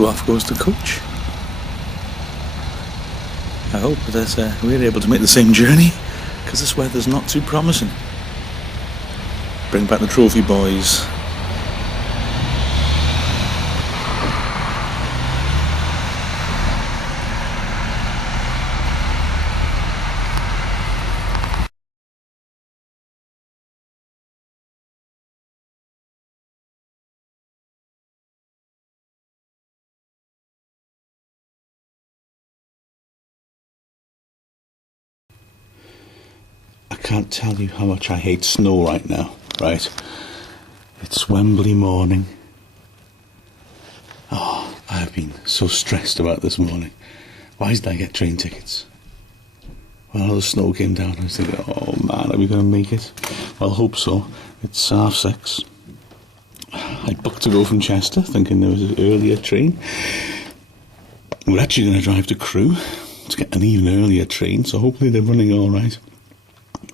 So off goes the coach. I hope that we're able to make the same journey, because this weather's not too promising. Bring back the trophy, boys. I can't tell you how much I hate snow right now, right? It's Wembley morning. Oh, I've been so stressed about this morning. Why did I get train tickets? When all the snow came down, I was thinking, oh man, are we going to make it? Well, I hope so. It's 6:30. I booked to go from Chester, thinking there was an earlier train. We're actually going to drive to Crewe to get an even earlier train, so hopefully they're running all right.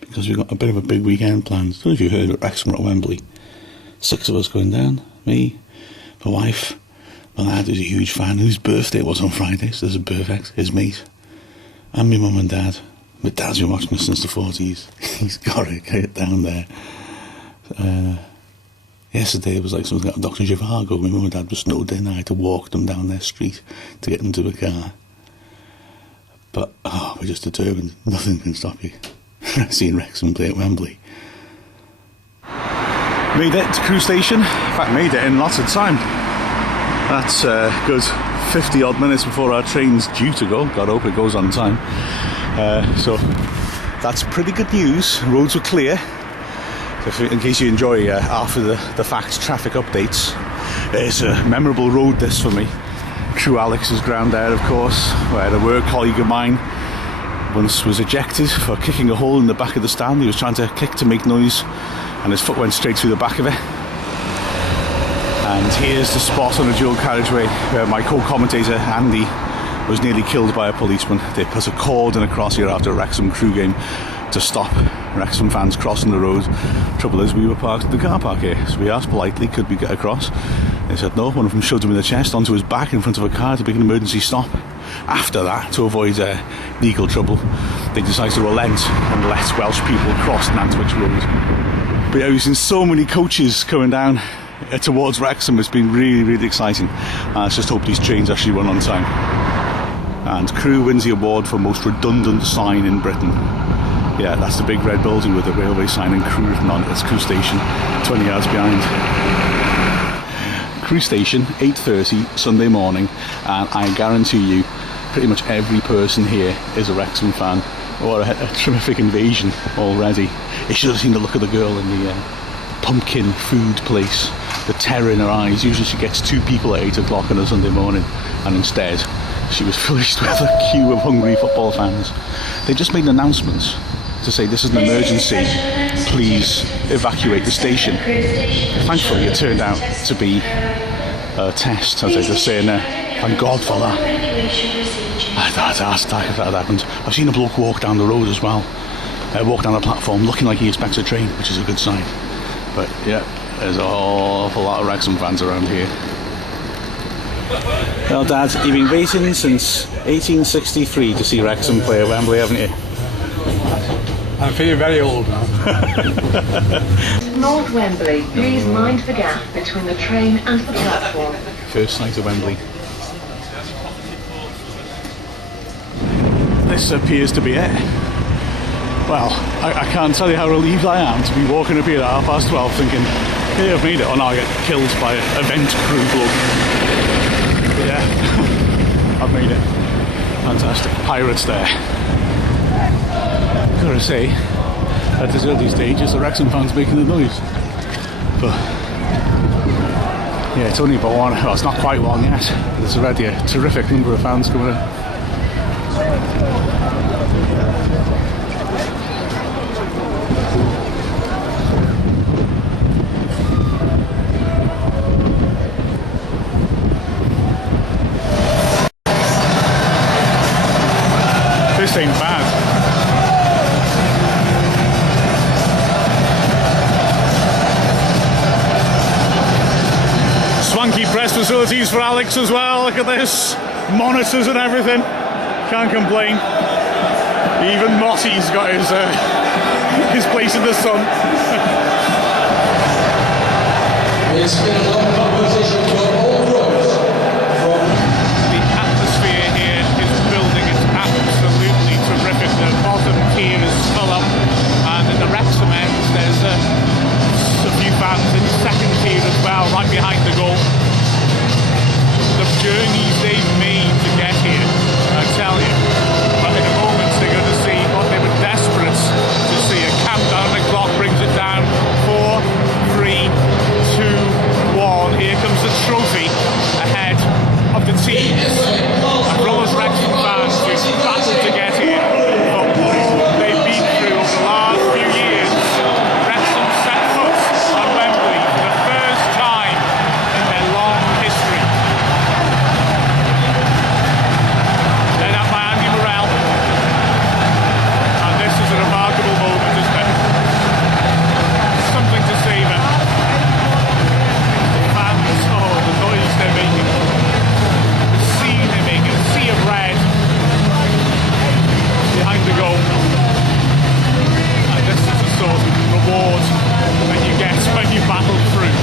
Because we've got a bit of a big weekend planned. I don't know if you heard at Wrexham or at Wembley. 6 of us going down. Me, my wife, my lad who's a huge fan, whose birthday was on Friday, so there's a perfect, his mate, and my mum and dad. My dad's been watching us since the 40s. He's got to get down there. Yesterday it was like something out of Dr. Zhivago. My mum and dad were snowed in. I had to walk them down their street to get into a car. But, we're just determined. Nothing can stop you. I've seen Wrexham play at Wembley. Made it to Crewe station. In fact, made it in lots of time. That's a good 50 odd minutes before our train's due to go. God hope it goes on time. So that's pretty good news. Roads were clear. In case you enjoy after the fact traffic updates, it's a memorable road this for me. Crewe Alex's ground there, of course, where a work colleague of mine once was ejected for kicking a hole in the back of the stand. He was trying to kick to make noise and his foot went straight through the back of it. And here's the spot on the dual carriageway where my co-commentator Andy was nearly killed by a policeman. They put a cordon across here after a Wrexham Crewe game to stop Wrexham fans crossing the road. Trouble is, we were parked at the car park here, so we asked politely, could we get across? They said no. One of them shoved him in the chest onto his back in front of a car to make an emergency stop. After that, to avoid legal trouble, they decided to relent and let Welsh people cross Nantwich Road. But yeah, we've seen so many coaches coming down towards Wrexham. It's been really, really exciting. Let's just hope these trains actually run on time. And Crewe wins the award for most redundant sign in Britain. Yeah, that's the big red building with the railway sign and Crewe written on it. It's Crewe Station, 20 yards behind. Crewe Station, 8:30 Sunday morning, and I guarantee you pretty much every person here is a Wrexham fan, or a terrific invasion already. You should have seen the look of the girl in the pumpkin food place, the terror in her eyes. Usually she gets 2 people at 8 o'clock on a Sunday morning, and instead she was faced with a queue of hungry football fans. They just made an announcement to say this is an emergency, please evacuate the station. Thankfully it turned out to be a test, as I was saying there. Thank God for that. That happened. I've seen a bloke walk down the road as well, walk down the platform looking like he expects a train, which is a good sign. But yeah, there's an awful lot of Wrexham fans around here. Well, Dad, you've been waiting since 1863 to see Wrexham play at Wembley, haven't you? I'm feeling very old now. Lord Wembley, please mind the gap between the train and the platform. First sight of Wembley. This appears to be it. Well, I can't tell you how relieved I am to be walking up here at 12:30 thinking, hey, I've made it, or now I get killed by an event crew bloke. But yeah, I've made it. Fantastic. Pirates there. Gotta say, at this early stage, it's the Wrexham fans making the noise. But yeah, it's only about 1, well, it's not quite 1 yet. There's already a terrific number of fans coming in. This ain't bad. Swanky press facilities for Alex as well. Look at this, monitors and everything. Can't complain. Even Mossy's got his place in the sun. It's been a long competition for all roads. The atmosphere here is building. It's absolutely terrific. The bottom tier is full up, and in the Wrexham end there's a few fans in the second tier as well, right behind the goal. The journeys they've made to get here, I tell you. But in a moment they're going to see what they were desperate to see. A countdown, the clock brings it down. 4, 3, 2, 1. Here comes the trophy ahead of the teams. And for all those Wrexham fans who've battled to get here, but they've been through over the last few years. Wrexham set foot on Wembley for the first time in their long history. Led up by Andy Morrell. And this is a remarkable moment, isn't it? Something to savour. The fans, oh, the noise they're making. The scene they're making, a sea of red behind the goal. And this is the sort of reward that you get when you battle through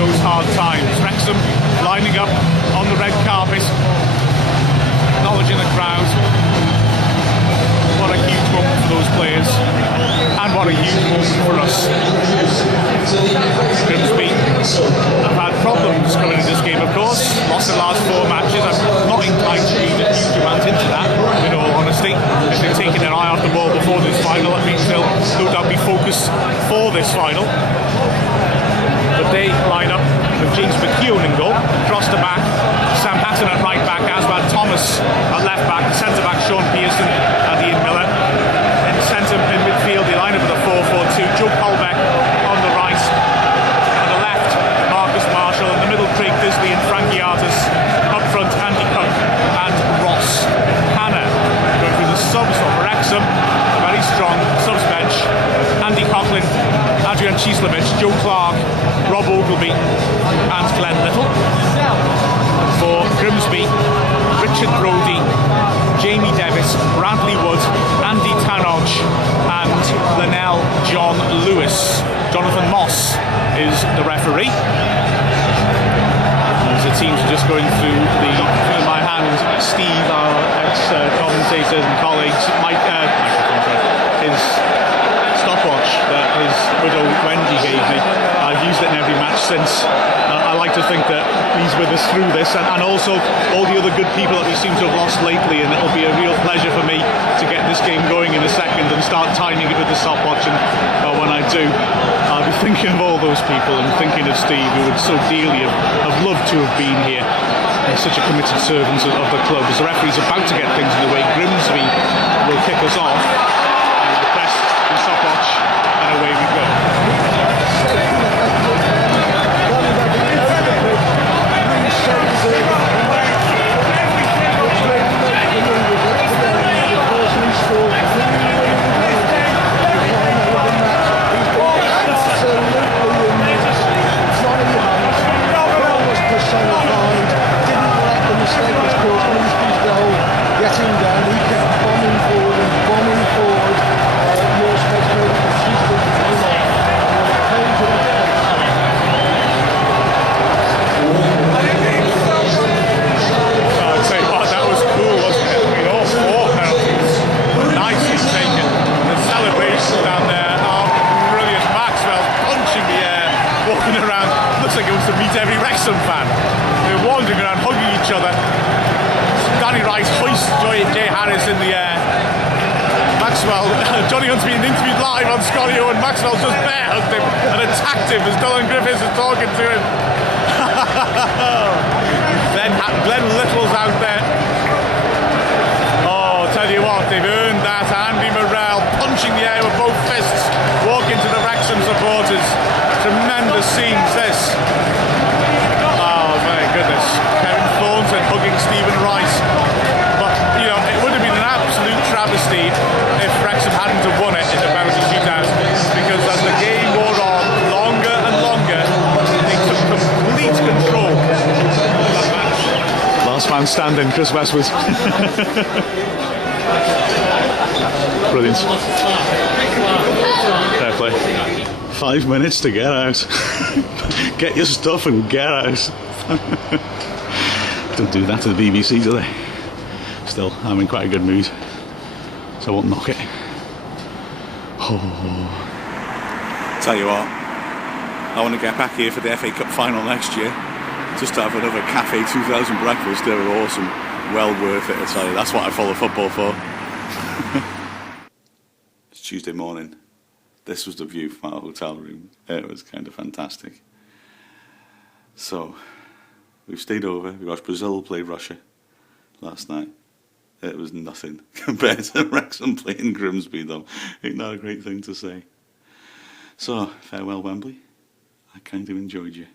those hard times. Wrexham lining up on the red carpet, acknowledging the crowd. What a huge moment for those players, and what a huge moment for us. Grimsby have had problems coming into this game, of course. Lost the last 4 matches. I'm not inclined to read a huge amount into that, in all honesty. If they've taken their eye off the ball before this final, that means they'll no doubt be focused for this final. But they line up with James McKeown in goal, across the back, Sam Hatton at right back, Asbad Thomas at left back, the centre back Sean Pearson and Ian Miller. In centre, in midfield, they line up with a 4-4-2, Joe Colbeck on the right, on the left, Marcus Marshall, in the middle, Craig Disley and Frankie Artis, up front, Andy Cook and Ross Hannah. Going through the subs for Wrexham, very strong subs bench, Andy Coughlin, Adrian Cieslewicz, Joe Clark, Rob Ogilvie and Glenn Little. For Grimsby, Richard Brodie, Jamie Devitt, Bradley Wood, Andy Tanodge and Linnell John Lewis. Jonathan Moss is the referee. As the teams are just going through my hand, Steve, our ex-commentators and colleagues, his stopwatch that his widow Wendy gave me. I've used it in every match since. I like to think that he's with us through this, and also all the other good people that we seem to have lost lately, and it'll be a real pleasure for me to get this game going in a second and start timing it with the stopwatch, and when I do, I'll be thinking of all those people and thinking of Steve, who would so dearly have loved to have been here. He's such a committed servant of the club. As the referee's about to get things underway, Grimsby will kick us off. Press the stopwatch and away we go. Every Wrexham fan. They're wandering around hugging each other. Danny Rice hoists Jay Harris in the air. Maxwell, Johnny Hunt's being interviewed live on Scotty and Maxwell's just bear hugged him and attacked him as Dylan Griffiths is talking to him. Glenn Little's out there. Oh, tell you what, they've earned that. Andy Morrell punching the air with both fists, walking to the Wrexham supporters. Tremendous scenes, this. Goodness, Kevin Thornton hugging Stephen Rice. But, you know, it would have been an absolute travesty if Wrexham hadn't have won it in the penalty shootout, because as the game wore on longer and longer, they took complete control grandstanding, Chris Westwood. Brilliant. Fair play. 5 minutes to get out. Get your stuff and get out. Don't do that to the BBC, do they? Still, I'm in quite a good mood, so I won't knock it. Oh. Tell you what, I want to get back here for the FA Cup final next year. Just to have another Cafe 2000 breakfast. They were awesome. Well worth it, I tell you. That's what I follow football for. It's Tuesday morning. This was the view from our hotel room. It was kind of fantastic. So, we've stayed over. We watched Brazil play Russia last night. It was nothing compared to Wrexham playing Grimsby, though. Ain't that a great thing to say? So, farewell Wembley. I kind of enjoyed you.